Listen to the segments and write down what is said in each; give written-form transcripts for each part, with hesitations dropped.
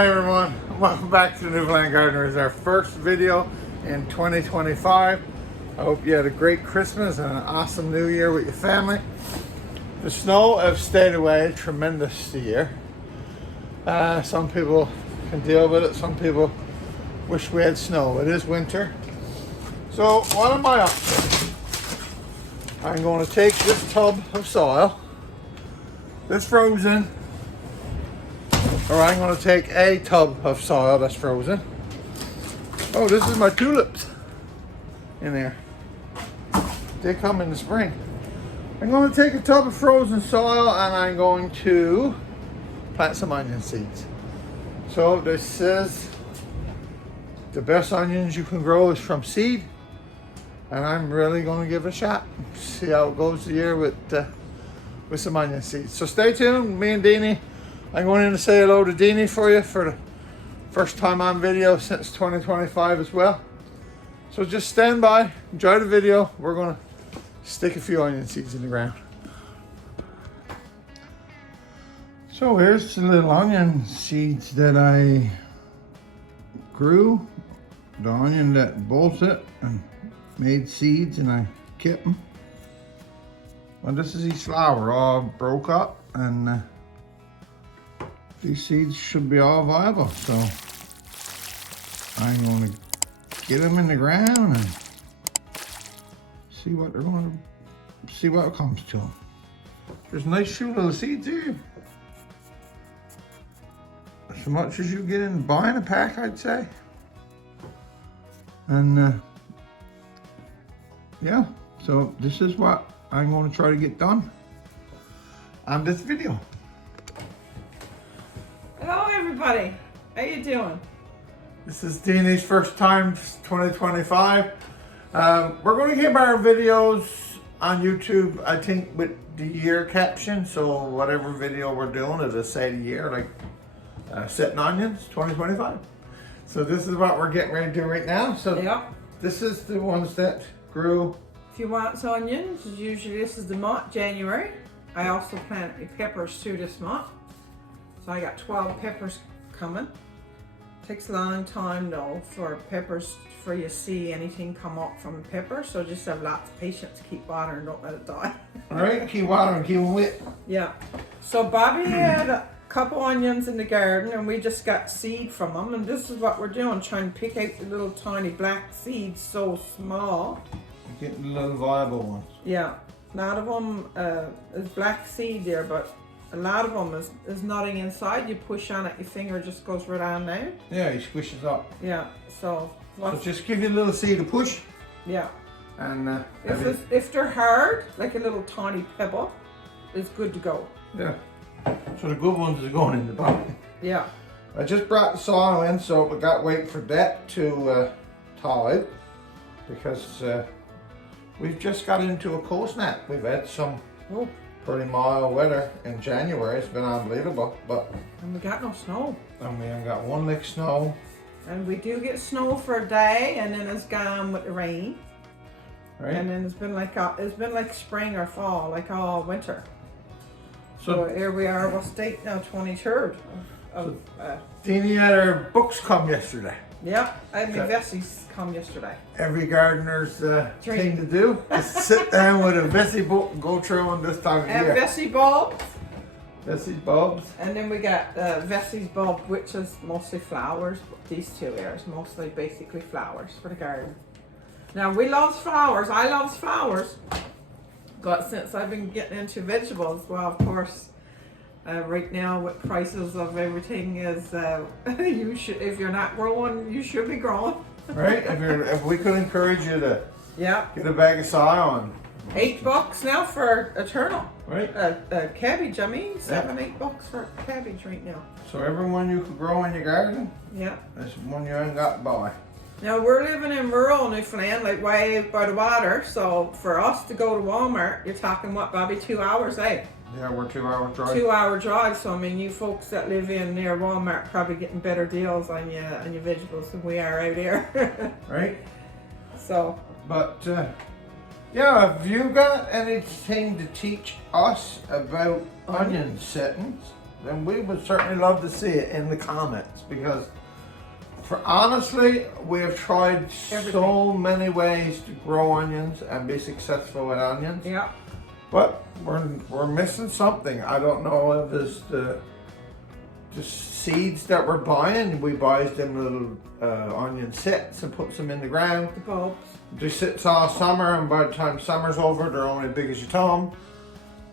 Hi everyone, welcome back to Newfoundland Gardeners, our first video in 2025. I hope you had a great Christmas and an awesome New Year with your family. The snow has stayed away tremendous this year. Some people can deal with it, some people wish we had snow. It is winter. So what am I up to? I'm going to take this tub of soil, this frozen, or I'm going to take a tub of soil that's frozen. Oh, this is my tulips in there. They come in the spring. I'm going to take a tub of frozen soil and I'm going to plant some onion seeds. So this says the best onions you can grow is from seed, and I'm really going to give it a shot. See how it goes the year with some onion seeds. So stay tuned. Me and Deanie, I'm going in to say hello to Deanie for you for the first time on video since 2025 as well. So just stand by, enjoy the video. We're going to stick a few onion seeds in the ground. So here's the little onion seeds that I grew. The onion that bolted and made seeds, and I kept them. Well, this is each flower all broke up, and these seeds should be all viable. So I'm going to get them in the ground and see what they're going to see what comes to them. There's a nice shoe little seeds here. As much as you get in buying a pack, I'd say. And yeah, so this is what I'm going to try to get done on this video. Hello everybody, how you doing? This is Deanie's first time 2025. We're going to keep our videos on YouTube, I think, with the year caption. So whatever video we're doing, it'll say the year, like setting onions 2025. So this is what we're getting ready to do right now. So Yep. This is the ones that grew. If you want onions, usually this is the month, January. I also plant peppers too this month. So I got 12 peppers coming. Takes a long time though for peppers, for you to see anything come up from a pepper. So just have lots of patience, keep watering, don't let it die. All right, keep watering, keep them wet. Yeah. So Bobby had a couple onions in the garden and we just got seed from them, and this is what we're doing, trying to pick out the little tiny black seeds, so small. Getting the little viable ones. Yeah, a lot of them is black seed there, but a lot of them is nothing inside. You push on it, your finger just goes right on there. Yeah, he squishes up. Yeah, so just give you a little seed to push. Yeah. And if they're hard, like a little tiny pebble, it's good to go. Yeah. So the good ones are going in the bottom. Yeah. I just brought the soil in, so we got to wait for that to thaw out, because we've just got into a cold snap. We've had some pretty mild weather in January. It's been unbelievable, And we got no snow. And we haven't got one lick snow. And we do get snow for a day, and then it's gone with the rain. Right. And then it's been like spring or fall, like all winter. So here we are. What's the date now? 23rd of. Deanie had her books come yesterday. Yep, I had my Vessies come yesterday. Every gardener's thing to do is sit down with a Vessi book and go through them this time of year. And Vessi bulbs. Vessi's bulbs. And then we got Vessi's bulb, which is mostly flowers. These two here is mostly basically flowers for the garden. Now we love flowers. I love flowers. But since I've been getting into vegetables, well, of course, right now with prices of everything is, you should, if you're not growing, you should be growing. Right? If we could encourage you to Yeah. get a bag of soil and $8 now for a turnip. right. Cabbage, I mean, $7, $8 for cabbage right now. So everyone you could grow in your garden, Yeah. that's one you ain't got to buy. Now we're living in rural Newfoundland, like way out by the water. So for us to go to Walmart, you're talking what, Bobby, 2 hours, eh? Yeah, we're 2 hours drive. 2 hour drive. So I mean, you folks that live in near Walmart probably getting better deals on your vegetables than we are out here. Right? So. But yeah, have you got anything to teach us about onion settings? then we would certainly love to see it in the comments, because for honestly, we have tried so Everything. many ways to grow onions and be successful with onions. Yeah. But we're missing something. I don't know if it's the seeds that we're buying. We buy them little onion sets and puts them in the ground. The bulbs. They sit all summer, and by the time summer's over, they're only as big as your thumb.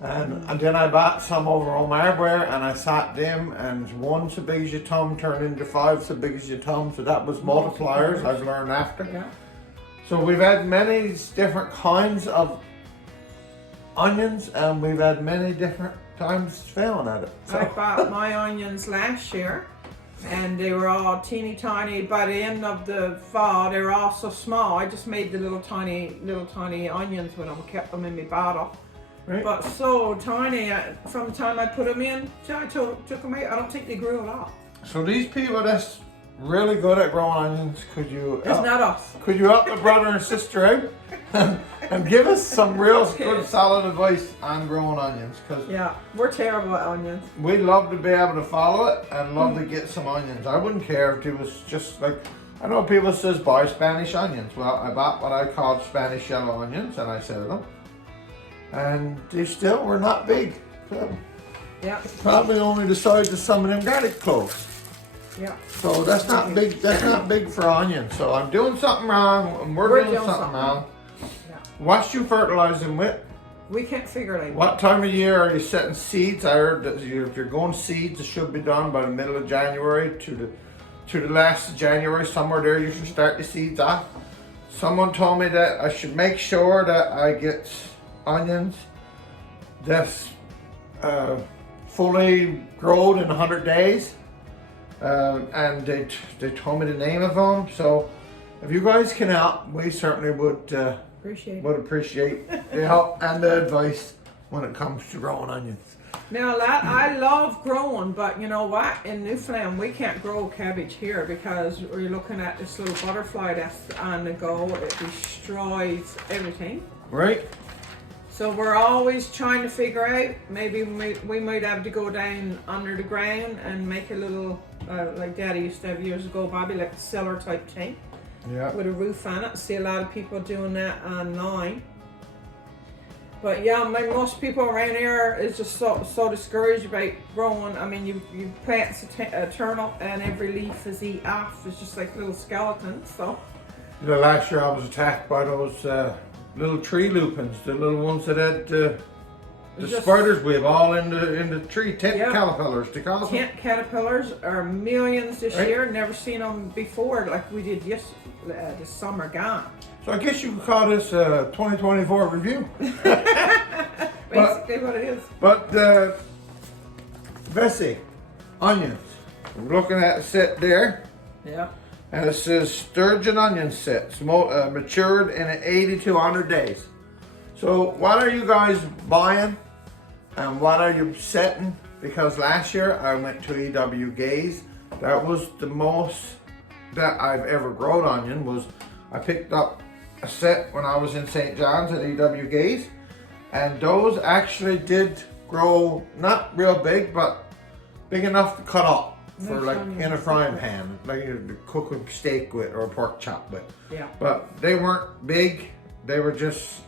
And then I bought some over Home Hardware, and I sat them, and one so big as your thumb turned into 5 so big as your thumb. So that was multipliers. I've learned after. Yeah. So we've had many different kinds of onions, and we've had many different times failing at it. I So bought my onions last year, and they were all teeny tiny. By the end of the fall, they were all so small. I just made the little tiny onions with them, kept them in my bottle. right? But so tiny, from the time I put them in till I took them out, I don't think they grew a lot. So these people that's really good at growing onions, could you It's not us. could you help the brother and sister out and give us some real good solid advice on growing onions? Because Yeah, we're terrible at onions. we'd love to be able to follow it and love to get some onions. I wouldn't care if it was just like, I know people says buy Spanish onions. Well, I bought what I called Spanish yellow onions, and I said them, and they still were not big. So Yeah, probably only the size of some of them garlic cloves. yeah. So that's not big. That's not big for onions. So I'm doing something wrong, and we're doing something wrong. Yeah. What you fertilize them with? We can't figure it out. What time of year are you setting seeds? I heard that if you're going seeds, it should be done by the middle of January to the last of January. Somewhere there, you should start the seeds off. Someone told me that I should make sure that I get onions that's fully grown in 100 days. And they told me the name of them. So if you guys can help, we certainly would appreciate the help and the advice when it comes to growing onions. Now, that I love growing, but you know what? In Newfoundland, we can't grow cabbage here because we're looking at this little butterfly that's on the go. It destroys everything. Right? So we're always trying to figure out, maybe we might have to go down under the ground and make a little, like Daddy used to have years ago, Bobby, like a cellar type thing Yeah. with a roof on it. I see a lot of people doing that online. But yeah, most people around here is just so discouraged about growing. I mean, you plant a turnip and every leaf is eat off. It's just like little skeletons. So Last year I was attacked by those little tree lupins, the little ones that had the Just- spider's web all in the tree, tent Yeah. caterpillars to call them. tent caterpillars are millions this Right. year. Never seen them before like we did this summer gone. So I guess you could call this a 2024 review. Basically what it is. But Bessie, onions. We're looking at a set there. Yeah. And it says sturgeon onion sets, matured in 80 to 100 days. So what are you guys buying and what are you setting? Because last year I went to EW Gaze. That was the most that I've ever grown onion. Was I picked up a set when I was in St. John's at EW Gaze, and those actually did grow not real big, but big enough to cut up. For like in a frying pan, like you cook a steak with or a pork chop with. Yeah. But they weren't big. They were just,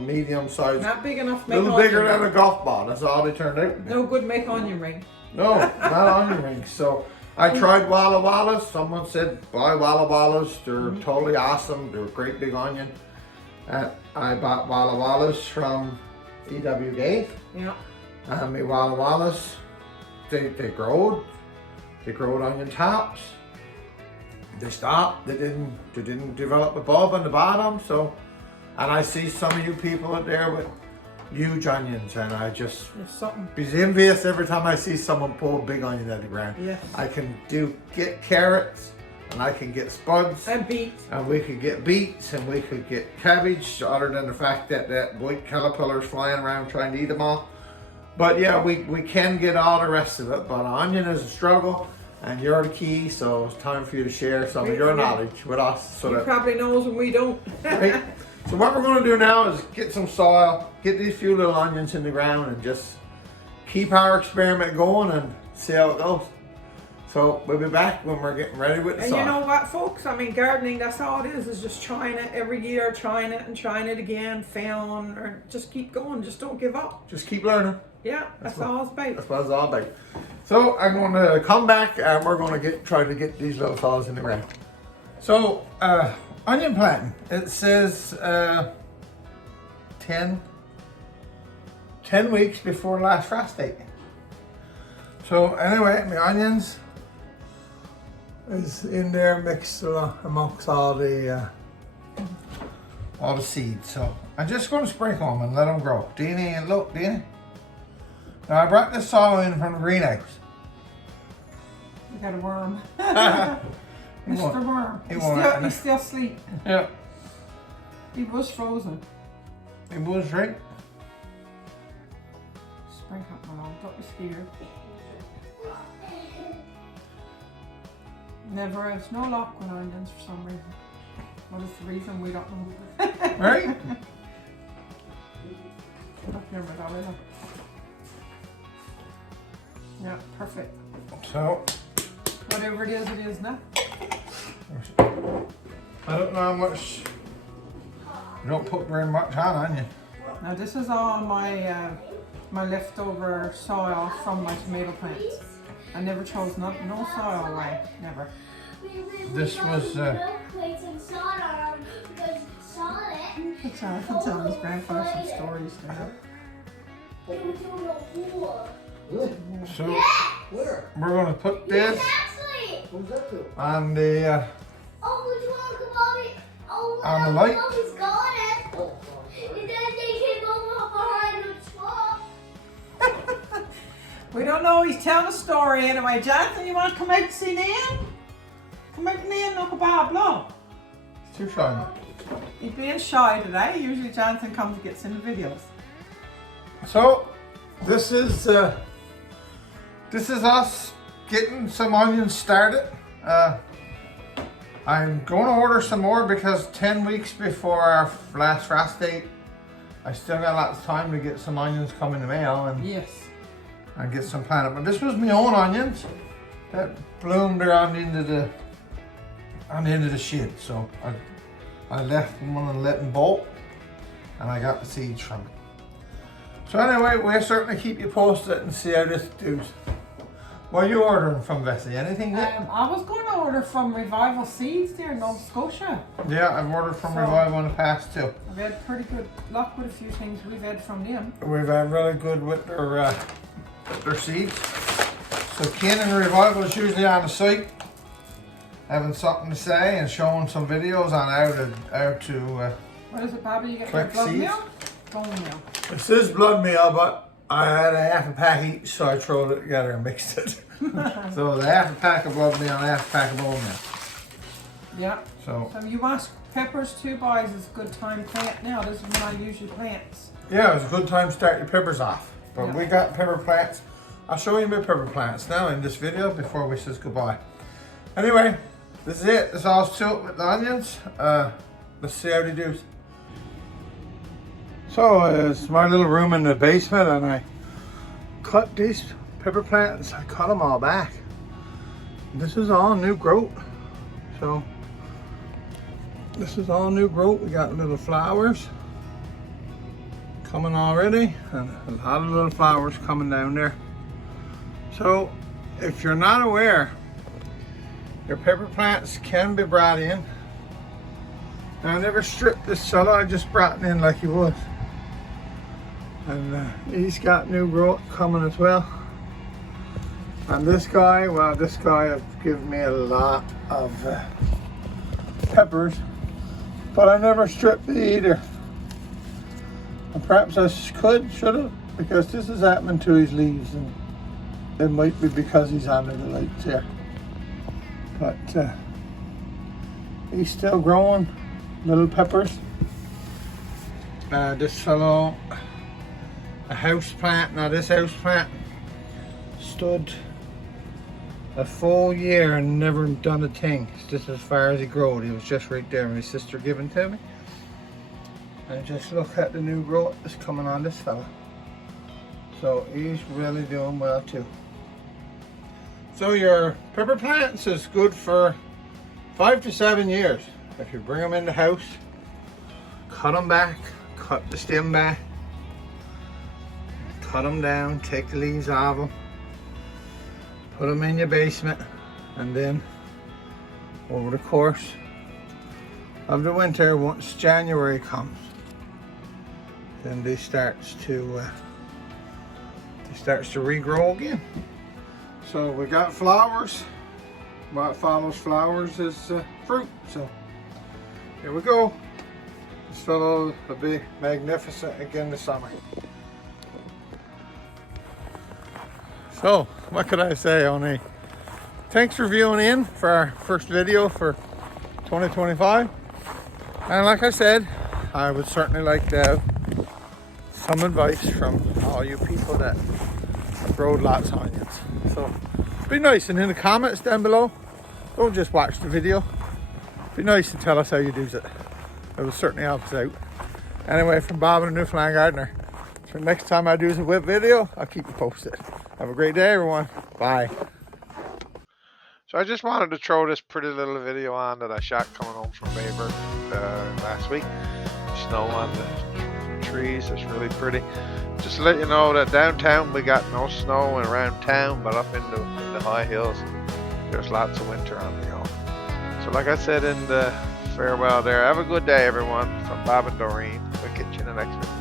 medium sized. Not big enough to A make little onion bigger than ring. a golf ball. That's all they turned out to be. No good make onion ring. No, not onion rings. So I tried Walla Wallas. Someone said buy Walla Wallas. They're totally awesome. They're a great big onion. I bought Walla Wallas from EW Gaze. Yeah. My Walla Wallas, they growed. They growed onion tops. They stopped. They didn't develop a bulb on the bottom. So, and I see some of you people out there with huge onions, and I just There's something. be envious every time I see someone pull a big onion out of the ground. Yes. I can get carrots, and I can get spuds, And beets. and we could get beets, and we could get cabbage. Other than the fact that white caterpillars flying around trying to eat them all. But yeah, we can get all the rest of it. But onion is a struggle, and you're the key. So it's time for you to share some of your knowledge with us. So He that probably knows and we don't. right? So what we're going to do now is get some soil, get these few little onions in the ground, and just keep our experiment going and see how it goes. So we'll be back when we're getting ready with the And soil. you know what, folks? I mean, gardening, that's all it is just trying it every year, trying it and trying it again, failing, or just keep going. Just don't give up. Just keep learning. Yeah, that's all it's about. That's what it's all about. So I'm going to come back and we're going to try to get these little fellas in the ground. So onion planting. It says 10 weeks before last frost date. So anyway, my onions is in there mixed amongst all the seeds. So I'm just going to sprinkle them and let them grow. Deanie, and look, Deanie. Now I brought this soil in from the greenhouse. We got a worm. He Mr. won't- Worm. he won't. He's still asleep. Yeah, He was frozen. it was right. Sprinkle them along. Don't be scared. Never has no luck with onions for some reason. What is the reason? We don't know. Right? Up here, my dollar. Yeah, perfect. So Whatever it is now. I don't know how much. You don't put very much on onion. Now this is all my my leftover soil from my tomato plants. I never chose no soil away, never. This was. Jonathan telling his grandfather some stories now. So Where? we're going to put this Who's that to? on the Oh, on the light. Mommy's got it. Oh, and then they came over behind the truck. We don't know, he's telling a story anyway. Jonathan, you want to come out to see Nan? Come out to Nan, look about blow. It's too shiny. He's being shy today. Usually Jonathan comes and gets in the videos. So this is us getting some onions started. I'm going to order some more because 10 weeks before our last frost date, I still got lots of time to get some onions come in the mail and Yes. get some planted. But this was my own onions that bloomed around on the end of the shed. So I left one and let them bolt, and I got the seeds from it. So anyway, we'll certainly keep you posted and see how this does. What are you ordering from Vesey? Anything yet? I was going to order from Revival Seeds there in Nova Scotia. Yeah, I've ordered from So- Revival in the past too. I've had pretty good luck with a few things we've had from them. We've had really good with their seeds. So Ken and Revival is usually on the site, having something to say and showing some videos on how to What is it, Bobby? You get Click blood seeds. meal? Bone meal. It says blood meal, but I had a half a pack each, so I threw it together and mixed it. So the half a pack of blood meal and half a pack of bone meal. Yeah. So So you want peppers too, boys? It's a good time to plant now. This is when I usually plant. yeah, it was a good time to start your peppers off. But Yeah. we got pepper plants. I'll show you my pepper plants now in this video before we says goodbye. Anyway, this is it. That's all to it with the onions. Let's see how they do. So it's my little room in the basement, and I cut these pepper plants. I cut them all back. This is all new growth. So this is all new growth. We got little flowers coming already, and a lot of little flowers coming down there. So if you're not aware, your pepper plants can be brought in. Now, I never stripped this fella, I just brought him in like he was. And he's got new growth coming as well. And this guy, well, this guy has given me a lot of peppers, but I never stripped it either. And perhaps I should have, because this is happening to his leaves, and it might be because he's under the lights here. But he's still growing little peppers. This fellow, a house plant. Now this house plant stood a full year and never done a thing. It's just as far as he growed. He was just right there. My sister giving to me. And just look at the new growth that's coming on this fella. So he's really doing well too. So your pepper plants is good for 5 to 7 years. If you bring them in the house, cut them back, cut the stem back, cut them down, take the leaves off them, put them in your basement, and then over the course of the winter, once January comes, then they starts to regrow again. So we got flowers. What follows flowers is fruit. So here we go. This fellow will be magnificent again this summer. So what could I say? Only thanks for viewing in for our first video for 2025. And like I said, I would certainly like to have some advice from all you people that grow lots of onions. So be nice, and in the comments down below, don't just watch the video. Be nice and tell us how you do it. It will certainly help us out. Anyway, from Bob and the Newfoundland Gardener. So next time I do a whip video, I'll keep you posted. Have a great day, everyone. Bye. So I just wanted to throw this pretty little video on that I shot coming home from Mayberg last week. Snow on the trees, it's really pretty. Just to let you know that downtown we got no snow around town, but up in the high hills there's lots of winter on the go. So like I said in the farewell there, have a good day everyone. From Bob and Doreen. We'll catch you in the next video.